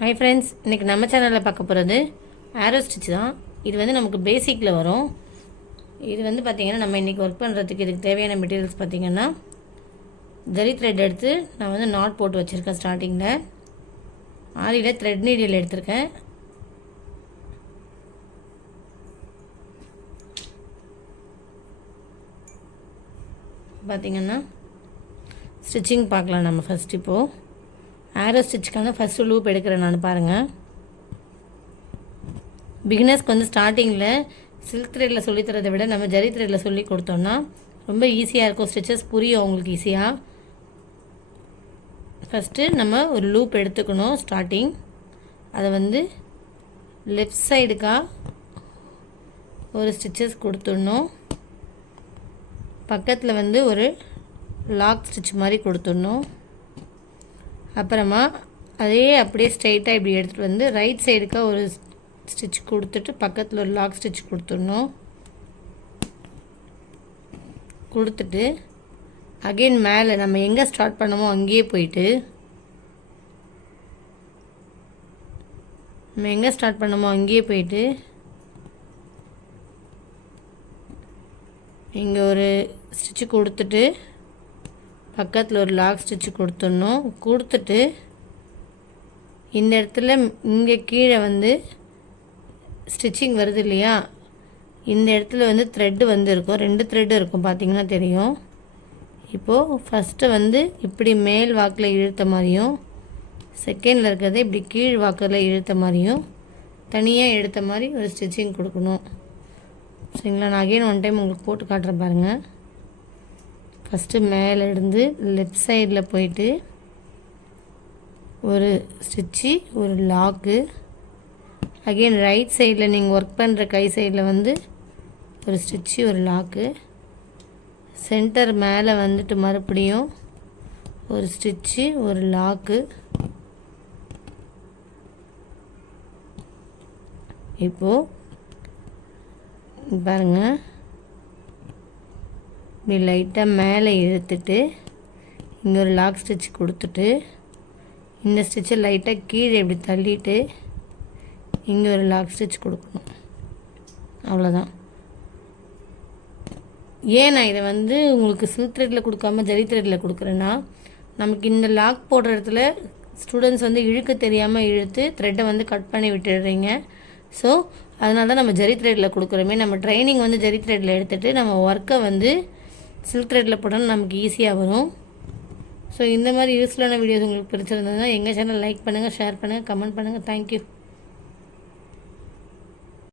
Hi friends, இன்றைக்கி நம்ம சேனலில் பார்க்க போகிறது ஆரோ ஸ்டிச் தான். இது வந்து நமக்கு பேசிக்கில் வரும். இது வந்து பார்த்திங்கன்னா நம்ம இன்றைக்கி ஒர்க் பண்ணுறதுக்கு இதுக்கு தேவையான மெட்டீரியல்ஸ் பார்த்திங்கன்னா ஜரி த்ரெட் எடுத்து நான் வந்து நாட் போட்டு வச்சுருக்கேன். ஸ்டார்டிங்கில் ஆரியில் த்ரெட் நீடில் எடுத்திருக்கேன். பார்த்திங்கன்னா ஸ்டிச்சிங் பார்க்கலாம் நம்ம ஃபஸ்ட். இப்போது ஆரோ ஸ்டிச்சுக்கான ஃபஸ்ட்டு லூப் எடுக்கிறேன் நான். பாருங்கள், பிகினர்ஸ்க்கு வந்து ஸ்டார்டிங்கில் சில்க் த்ரெட்டில் சொல்லித்தரதை விட நம்ம ஜரி த்ரெட்டில் சொல்லி கொடுத்தோம்னா ரொம்ப ஈஸியாக இருக்கும். ஸ்டிச்சஸ் புரியும் அவங்களுக்கு ஈஸியாக. ஃபஸ்ட்டு நம்ம ஒரு லூப் எடுத்துக்கணும் ஸ்டார்டிங். அதை வந்து லெஃப்ட் சைடுக்காக ஒரு ஸ்டிச்சஸ் கொடுத்துடணும். பக்கத்தில் வந்து ஒரு லாக் ஸ்டிச் மாதிரி கொடுத்துடணும். அப்புறமா அதே அப்படியே ஸ்ட்ரைட்டாக இப்படி எடுத்துகிட்டு வந்து ரைட் சைடுக்காக ஒரு ஸ்டிச் கொடுத்துட்டு பக்கத்தில் ஒரு லாக் ஸ்டிச் கொடுத்துடணும். கொடுத்துட்டு அகெயின் மேலே நம்ம எங்கே ஸ்டார்ட் பண்ணமோ அங்கேயே போயிட்டு இங்கே ஒரு ஸ்டிச்சு கொடுத்துட்டு பக்கத்தில் ஒரு லாக் ஸ்டிச்சு கொடுத்துடணும். கொடுத்துட்டு இந்த இடத்துல இங்கே கீழே வந்து ஸ்டிச்சிங் வருது இல்லையா, இந்த இடத்துல வந்து த்ரெட்டு வந்து இருக்கும். 2 த்ரெட்டு இருக்கும், பார்த்திங்கன்னா தெரியும். இப்போது ஃபஸ்ட்டு வந்து இப்படி மேல் வாக்கில் இழுத்த மாதிரியும், செகண்டில் இருக்கிறத இப்படி கீழ் வாக்கில் இழுத்த மாதிரியும் தனியாக எடுத்த மாதிரி ஒரு ஸ்டிச்சிங் கொடுக்கணும். சரிங்களா? நான் அகெயின் ஒன் டைம் உங்களுக்கு போட்டு காட்டுறேன் பாருங்கள். ஃபஸ்ட்டு மேலே இருந்து லெஃப்ட் சைடில் போயிட்டு ஒரு ஸ்டிச்சு, ஒரு லாக்கு. அகெயின் ரைட் சைடில் நீங்கள் ஒர்க் பண்ணுற கை சைடில் வந்து ஒரு ஸ்டிச்சு, ஒரு லாக்கு. சென்டர் மேலே வந்துட்டு மறுபடியும் ஒரு ஸ்டிச்சு, ஒரு லாக்கு. இப்போது பாருங்கள், இப்படி லைட்டாக மேலே இழுத்துட்டு இங்கே ஒரு லாக் ஸ்டிச் கொடுத்துட்டு இந்த ஸ்டிச்சை லைட்டாக கீழே இப்படி தள்ளிட்டு இங்கே ஒரு லாக் ஸ்டிச் கொடுக்கணும். அவ்வளோதான். ஏன் நான் இதை வந்து உங்களுக்கு சில்க் த்ரெட்டில் கொடுக்காம ஜரி த்ரெட்டில் கொடுக்குறேன்னா, நமக்கு இந்த லாக் போடுற இடத்துல ஸ்டூடெண்ட்ஸ் வந்து இழுக்க தெரியாமல் இழுத்து த்ரெட்டை வந்து கட் பண்ணி விட்டுடுறீங்க. ஸோ அதனால தான் நம்ம ஜரி த்ரெட்டில் கொடுக்குறோமே. நம்ம ட்ரைனிங் வந்து ஜரி த்ரெட்டில் எடுத்துகிட்டு நம்ம ஒர்க்கை வந்து சில்க் த்ரெட்டில் போட்டாலும் நமக்கு ஈஸியாக வரும். ஸோ இந்த மாதிரி யூஸ்ஃபுல்லான வீடியோஸ் உங்களுக்கு பிடிச்சிருந்ததுன்னா எங்கள் சேனல் லைக் பண்ணுங்கள், ஷேர் பண்ணுங்கள், கமெண்ட் பண்ணுங்கள். தேங்க்யூ.